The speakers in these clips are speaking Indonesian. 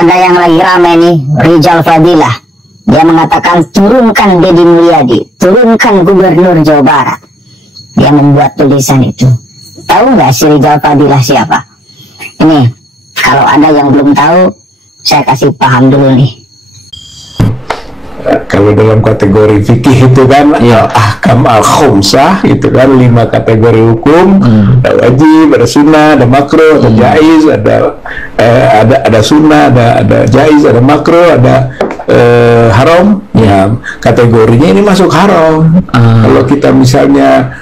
ada yang lagi rame nih, Rizal Fadilah. Dia mengatakan turunkan Deddy Mulyadi, turunkan Gubernur Jawa Barat. Dia membuat tulisan itu. Tahu nggak si Rizal Fadilah siapa? Ini, kalau ada yang belum tahu, saya kasih paham dulu nih. Kalau dalam kategori fikih itu kan ahkam al-khumsah itu kan 5 kategori hukum, ada wajib, ada sunnah, ada makruh, ada jaiz, ada sunnah, ada jaiz, ada makruh, ada haram. Ya, kategorinya ini masuk haram. Kalau kita misalnya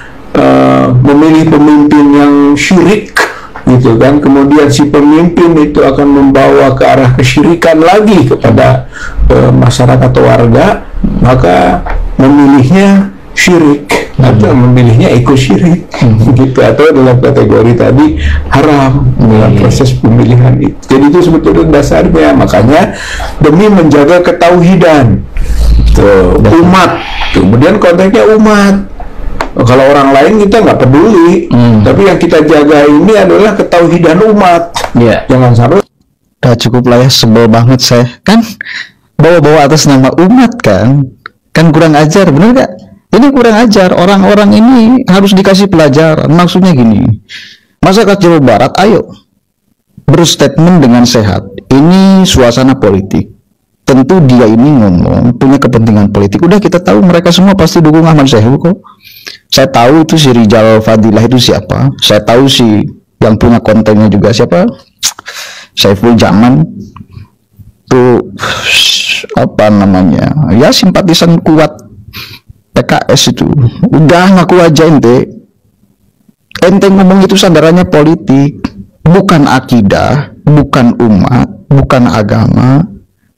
memilih pemimpin yang syirik gitu kan, kemudian si pemimpin itu akan membawa ke arah kesyirikan lagi kepada masyarakat atau warga, maka memilihnya syirik atau memilihnya ikut syirik gitu, atau dalam kategori tadi haram dalam proses pemilihan itu. Jadi itu sebetulnya dasarnya. Makanya demi menjaga ketauhidan umat, kemudian konteksnya umat. Kalau orang lain kita nggak peduli, tapi yang kita jaga ini adalah ketauhidan umat. Jangan sampai. Udah cukup lah ya, sebel banget saya. Kan bawa-bawa atas nama umat kan kurang ajar, bener gak? Ini kurang ajar, orang-orang ini harus dikasih pelajaran. Maksudnya gini, masyarakat Jawa Barat, ayo berstatement dengan sehat. Ini suasana politik. Tentu dia ini ngomong punya kepentingan politik. Udah kita tahu mereka semua pasti dukung Ahmad Sehu kok. Saya tahu itu si Rizal Fadilah itu siapa. Saya tahu si yang punya kontennya juga siapa. Saiful Jaman. Tuh apa namanya? Ya simpatisan kuat PKS itu. Udah ngaku aja ente. Ente ngomong itu sandarannya politik, bukan akidah, bukan umat, bukan agama.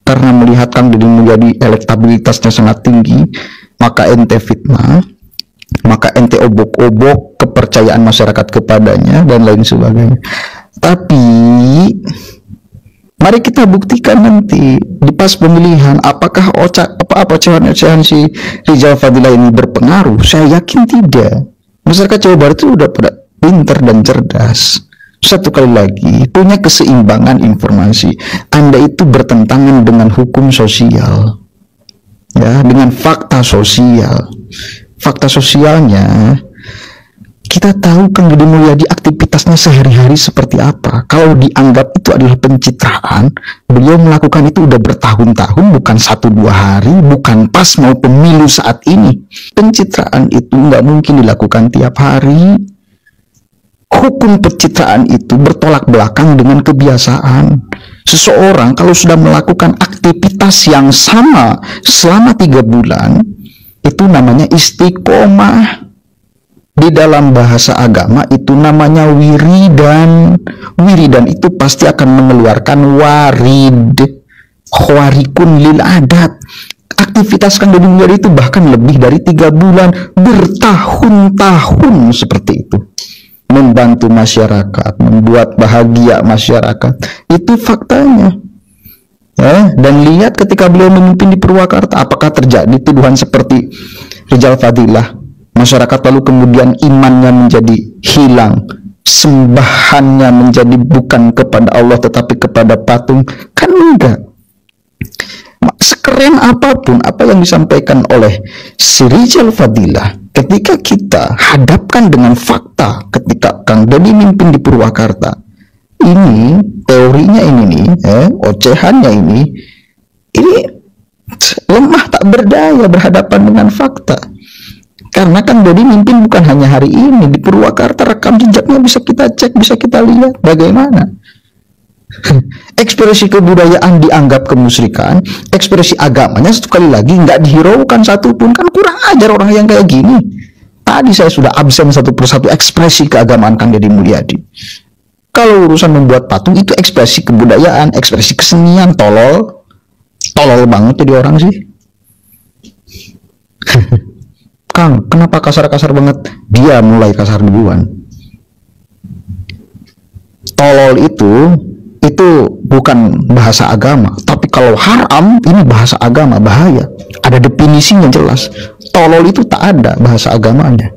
Karena melihat Kang Deddy Mulyadi elektabilitasnya sangat tinggi, maka ente fitnah, maka ente obok-obok kepercayaan masyarakat kepadanya dan lain sebagainya. Tapi mari kita buktikan nanti di pas pemilihan apakah ocehan-ocehan si Rizal Fadilah ini berpengaruh. Saya yakin tidak. Masyarakat Jawa Barat itu udah pada pintar dan cerdas. Satu kali lagi, punya keseimbangan informasi. Anda itu bertentangan dengan hukum sosial, ya, dengan fakta sosial. Fakta sosialnya, kita tahu Kang Deddy Mulyadi aktivitasnya sehari-hari seperti apa. Kalau dianggap itu adalah pencitraan, beliau melakukan itu udah bertahun-tahun, bukan 1-2 hari, bukan pas mau pemilu saat ini. Pencitraan itu nggak mungkin dilakukan tiap hari. Hukum pencitraan itu bertolak belakang dengan kebiasaan. Seseorang kalau sudah melakukan aktivitas yang sama selama 3 bulan, itu namanya istiqomah. Di dalam bahasa agama itu namanya wiridan. Wiridan itu pasti akan mengeluarkan warid, khawarikun lil adat. Aktivitas Kang Deddy Mulyadi itu bahkan lebih dari 3 bulan, bertahun-tahun seperti itu. Membantu masyarakat, membuat bahagia masyarakat, itu faktanya. Ya, dan lihat ketika beliau memimpin di Purwakarta, apakah terjadi tuduhan seperti Rizal Fadilah? Masyarakat lalu kemudian imannya menjadi hilang, sembahannya menjadi bukan kepada Allah tetapi kepada patung. Kan enggak. Sekeren apapun apa yang disampaikan oleh si Rizal Fadilah, ketika kita hadapkan dengan fakta ketika Kang Deddy mimpin di Purwakarta, ini teorinya ini nih, ocehannya ini lemah tak berdaya berhadapan dengan fakta. Karena Kang Deddy mimpin bukan hanya hari ini di Purwakarta, rekam jejaknya bisa kita cek, bisa kita lihat bagaimana. Ekspresi kebudayaan dianggap kemusyrikan, ekspresi agamanya sekali lagi nggak dihiraukan satupun. Kan kurang ajar orang yang kayak gini. Tadi saya sudah absen satu persatu ekspresi keagamaan Kang Deddy Mulyadi. Kalau urusan membuat patung itu ekspresi kebudayaan, ekspresi kesenian. Tolol banget jadi orang sih. Kang, kenapa kasar-kasar banget? Dia mulai kasar duluan. Tolol itu bukan bahasa agama, tapi kalau haram ini bahasa agama, bahaya. Ada definisinya jelas. Tolol itu tak ada bahasa agamanya.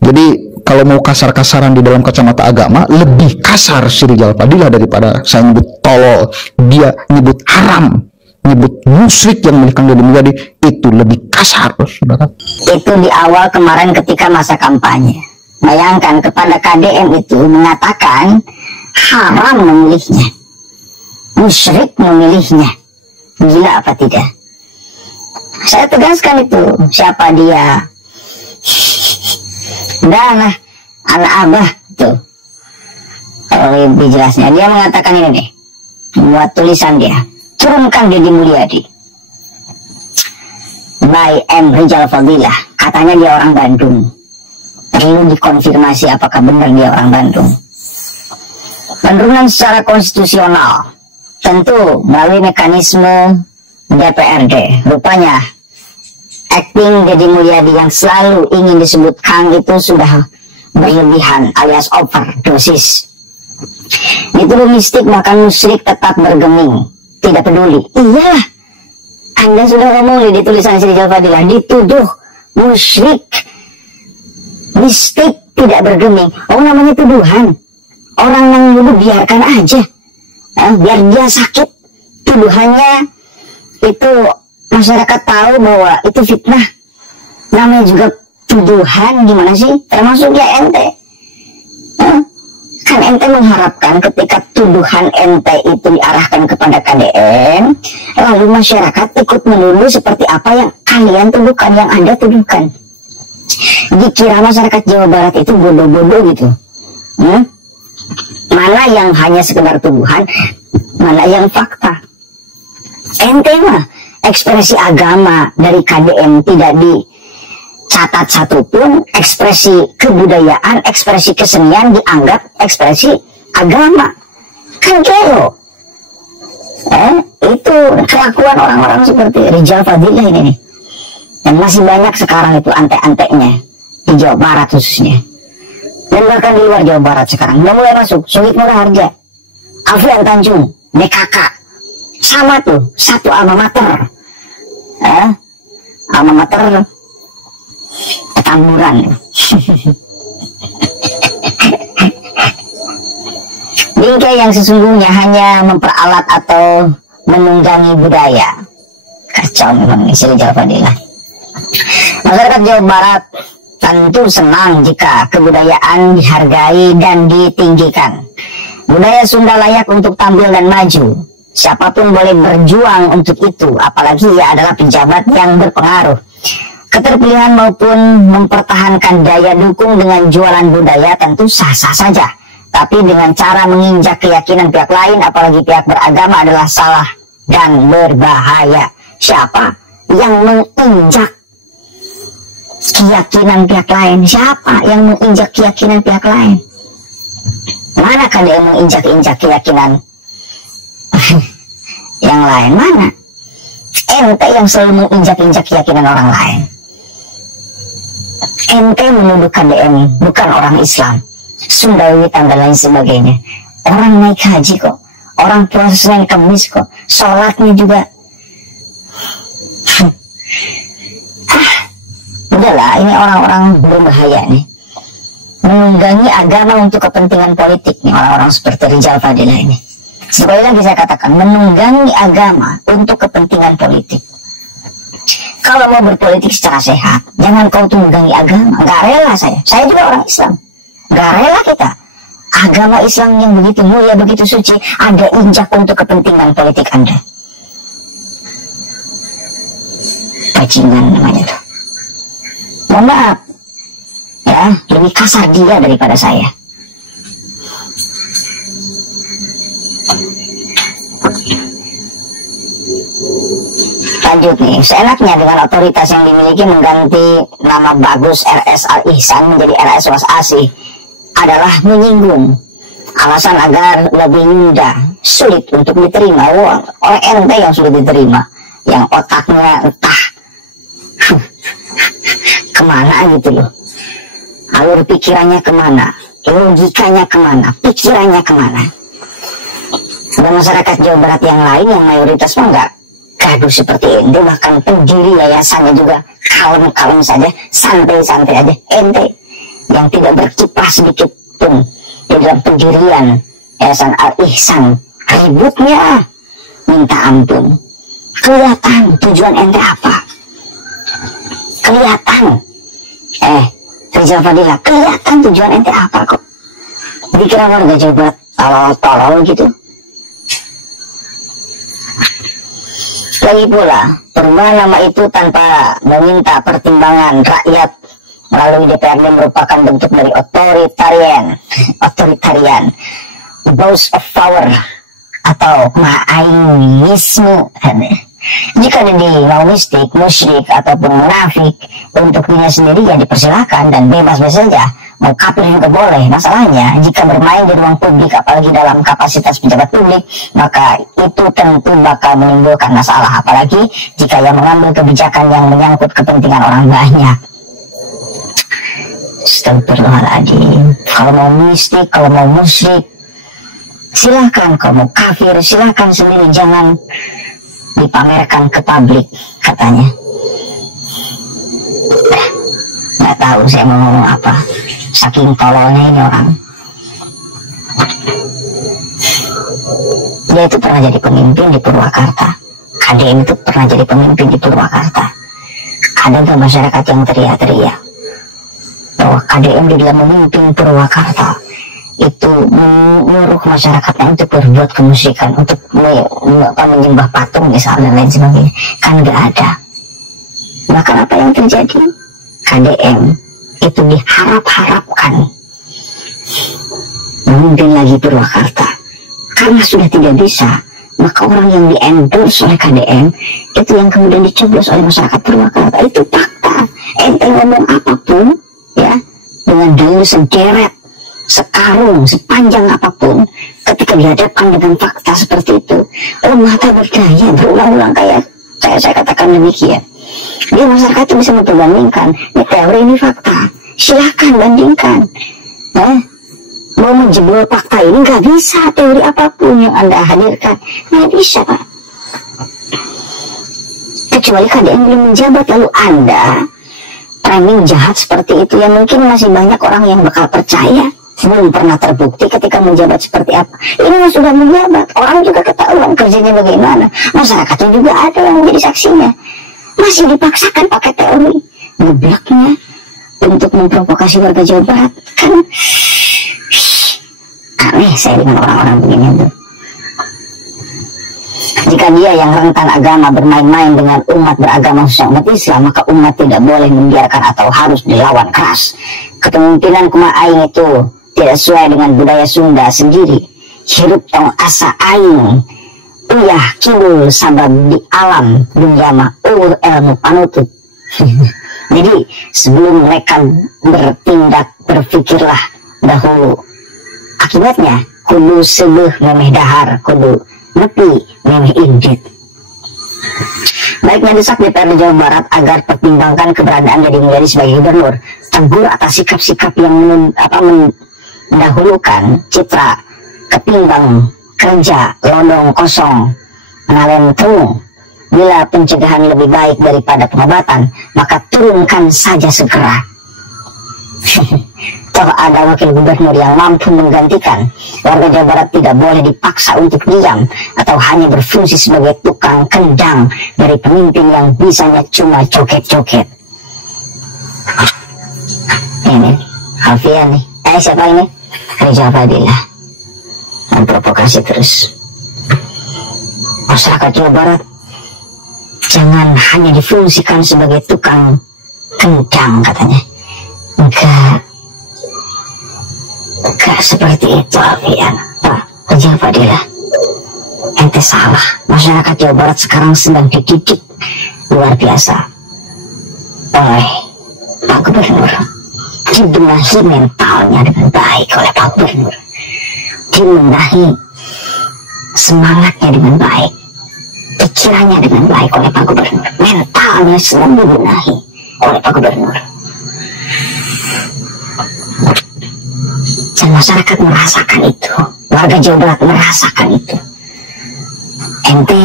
Jadi kalau mau kasar-kasaran di dalam kacamata agama, lebih kasar si Rizal Fadilah daripada saya nyebut tolol. Dia nyebut haram, nyebut musyrik yang milik Kang Deddy Mulyadi, itu lebih kasar, saudara. Itu di awal kemarin ketika masa kampanye. Bayangkan kepada KDM itu mengatakan haram memilihnya, musyrik memilihnya. Gila apa tidak? Saya tegaskan itu, siapa dia? Dan anak abah tuh, kalau lebih jelasnya dia mengatakan ini nih, buat tulisan dia, turunkan Deddy Mulyadi by M. Rizal Fadilah. Katanya dia orang Bandung, perlu dikonfirmasi apakah benar dia orang Bandung. Penurunan secara konstitusional tentu melalui mekanisme DPRD. Rupanya acting Deddy Mulyadi yang selalu ingin disebut Kang itu sudah berlebihan alias overdosis. Dituduh mistik bahkan musyrik tetap bergeming, tidak peduli. Iyalah, Anda sudah ngomong di tulisan Rizal Fadilah, dituduh musyrik, mistik tidak bergeming. Oh, namanya tuduhan. Orang yang nuduh biarkan aja, biar dia sakit. Tuduhannya itu masyarakat tahu bahwa itu fitnah. Namanya juga tuduhan, gimana sih? Termasuk ya ente. Kan ente mengharapkan ketika tuduhan ente itu diarahkan kepada KDM, lalu masyarakat ikut menuduh seperti apa yang kalian tuduhkan, yang Anda tuduhkan. Dikira masyarakat Jawa Barat itu bodoh-bodoh gitu. Mana yang hanya sekedar tuduhan, mana yang fakta. Ente mah ekspresi agama dari KDM tidak dicatat satupun, ekspresi kebudayaan, ekspresi kesenian dianggap ekspresi agama. Kan gelo. Itu kelakuan orang-orang seperti Rizal Fadilah ini nih. Dan masih banyak sekarang itu antek-anteknya di Jawa Barat khususnya. Dan bahkan di luar Jawa Barat sekarang udah mulai masuk. Sulit Murah Harja, Alfian Tanjung, DKK, sama tuh, satu alma mater. Alma mater Petamburan. Bingkai yang sesungguhnya hanya memperalat atau menunggangi budaya. Kacau memang isi Rizal Fadilah. Masyarakat Jawa Barat tentu senang jika kebudayaan dihargai dan ditinggikan. Budaya Sunda layak untuk tampil dan maju. Siapapun boleh berjuang untuk itu, apalagi ia adalah pejabat yang berpengaruh. Keterpilihan maupun mempertahankan daya dukung dengan jualan budaya tentu sah-sah saja. Tapi dengan cara menginjak keyakinan pihak lain, apalagi pihak beragama, adalah salah dan berbahaya. Siapa yang menginjak keyakinan pihak lain? Siapa yang menginjak keyakinan pihak lain? Manakah dia yang menginjak-injak keyakinan yang lain? Mana? Ente yang selalu menginjak-injak keyakinan orang lain. Ente menuduh KDM bukan orang Islam, Sunda Wiwitan dan lain sebagainya. Orang naik haji kok, orang puasa Senin Kamis kok, sholatnya juga. Udahlah, ini orang-orang berbahaya nih, menunggangi agama untuk kepentingan politik nih, orang-orang seperti Rizal Fadilah ini. Sekali lagi saya katakan, menunggangi agama untuk kepentingan politik. Kalau mau berpolitik secara sehat, jangan kau tunggangi agama. Gak rela saya juga orang Islam, gak rela kita agama Islam yang begitu mulia, begitu suci, ada injak untuk kepentingan politik Anda. Bajingan namanya tuh. Mohon maaf ya, lebih kasar dia daripada saya. Lanjut nih, seenaknya dengan otoritas yang dimiliki mengganti nama bagus RS Al Ihsan menjadi RS Was Asih adalah menyinggung. Alasan agar lebih mudah, sulit untuk diterima. Oleh ente yang sulit diterima, yang otaknya entah kemana gitu loh, alur pikirannya kemana, logikanya kemana, pikirannya kemana. Dan masyarakat Jawa Barat yang lain yang mayoritas mah enggak gaduh seperti ente, bahkan pendiri yayasannya juga kalem-kalem saja, santai-santai aja. Ente yang tidak berkiprah sedikit pun di dalam pendirian Yayasan Al-Ihsan. Ributnya minta ampun. Kelihatan tujuan ente apa? Kelihatan. Rizal Fadila, kelihatan tujuan ente apa kok? Dikira warga Jawa Barat tolol-tolol gitu. Lagi pula, perubahan nama itu tanpa meminta pertimbangan rakyat melalui DPRD merupakan bentuk dari otoritarian, abuse of power, atau ma'ainisme. Jika mau mistik, musyrik, ataupun munafik untuk dirinya sendiri, ya dipersilakan dan bebas saja. Mau kafir juga boleh. Masalahnya, jika bermain di ruang publik, apalagi dalam kapasitas pejabat publik, maka itu tentu bakal menimbulkan masalah. Apalagi jika ia mengambil kebijakan yang menyangkut kepentingan orang banyak. Astagfirullahaladzim. Kalau mau mistik, kalau mau musyrik, silakan. Kalau mau kafir, silakan sendiri, jangan dipamerkan ke publik, katanya. Nggak tahu saya mau ngomong apa, saking tololnya ini orang. Dia itu pernah jadi pemimpin di Purwakarta. KDM itu pernah jadi pemimpin di Purwakarta. Ada tuh masyarakat yang teriak-teriak bahwa KDM di dalam memimpin Purwakarta itu menyuruh masyarakatnya untuk berbuat kemusyrikan, untuk menyembah patung misalnya dan lain sebagainya. Kan nggak ada. Maka apa yang terjadi? KDM itu diharap-harapkan memimpin lagi Purwakarta. Karena sudah tidak bisa, maka orang yang di-endorse oleh KDM itu yang kemudian dicoblos oleh masyarakat Purwakarta. Itu fakta. Ente ngomong apapun ya, dengan dalil sederet, sekarung, sepanjang apapun, ketika dihadapkan dengan fakta seperti itu, lemah tak berdaya, berulang-ulang kayak saya katakan demikian. Dia masyarakat itu bisa memperbandingkan, ini teori, ini fakta, silahkan bandingkan. Mau menjebol fakta ini nggak bisa, teori apapun yang Anda hadirkan nggak bisa, Pak. Kecuali KDM belum menjabat, lalu Anda framing jahat seperti itu, yang mungkin masih banyak orang yang bakal percaya. Belum pernah terbukti ketika menjabat seperti apa. Ini sudah menjabat, orang juga ketahuan kerjanya bagaimana, masyarakatnya juga ada yang menjadi saksinya. Masih dipaksakan pakai teori geblaknya untuk memprovokasi warga Jawa Barat. Kan aneh saya dengan orang-orang begini tuh. Jika dia yang rentan agama bermain-main dengan umat beragama khususnya umat Islam, maka umat tidak boleh membiarkan atau harus dilawan keras. Kepemimpinan Kumaha Aing itu tidak sesuai dengan budaya Sunda sendiri. Hirup tong asa aing, uyah kidul sabab di alam dunia mah ilmu panutut. Jadi sebelum mereka bertindak, berpikirlah dahulu. Akibatnya kudu sebeuh memeh dahar, kudu nepi memeh indit. Baiknya desak DPRD Jawa Barat agar pertimbangkan keberadaan Deddy Mulyadi sebagai gubernur, tegur atas sikap-sikap yang mendahulukan citra ketimbang kerja lodong kosong ngalentung. Bila pencegahan lebih baik daripada pengobatan, maka turunkan saja segera. Toh ada wakil gubernur yang mampu menggantikan. Warga Jawa Barat tidak boleh dipaksa untuk diam atau hanya berfungsi sebagai tukang kendang dari pemimpin yang bisanya cuma joget-joget. Ini Alfian nih, siapa ini? Rizal Fadila memprovokasi terus. Masyarakat Jawa Barat jangan hanya difungsikan sebagai tukang kendang, katanya. Enggak seperti itu, Alfian. Pak Rizal Fadila, ente salah. Masyarakat Jawa Barat sekarang sedang dididik luar biasa oleh Pak Gubernur. Dibenahi mentalnya dengan baik oleh Pak Gubernur, dibenahi semangatnya dengan baik, pikirannya dengan baik oleh Pak Gubernur, mentalnya sedang dibenahi oleh Pak Gubernur. Dan masyarakat merasakan itu, warga Jawa Barat merasakan itu. Ente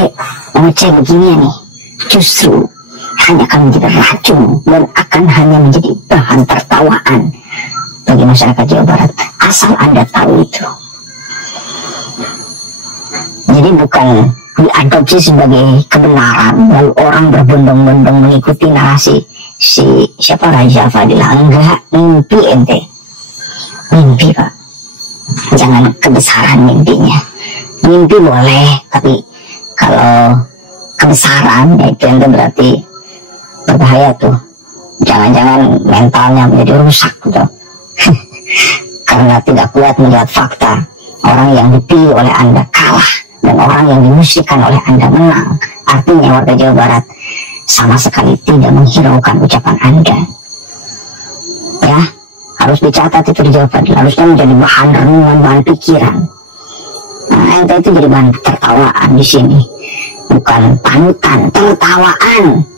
ngoceh begini nih, justru hanya akan menjadi racun dan akan hanya menjadi bahan tertawaan masyarakat Jawa Barat, asal Anda tahu itu. Jadi bukan diadopsi sebagai kebenaran, lalu orang berbondong-bondong mengikuti narasi si siapa Raja Fadilah. Enggak, mimpi ente, mimpi Pak, jangan kebesaran mimpinya. Mimpi boleh, tapi kalau kebesaran ya itu ente berarti berbahaya tuh. Jangan-jangan mentalnya menjadi rusak gitu. Karena tidak kuat melihat fakta, orang yang dipilih oleh Anda kalah dan orang yang dimusyrikan oleh Anda menang. Artinya warga Jawa Barat sama sekali tidak menghiraukan ucapan Anda. Ya, harus dicatat itu di Jawa Barat, harusnya menjadi bahan renungan, bahan pikiran. Nah, ente itu jadi bahan tertawaan di sini, bukan panutan, tertawaan.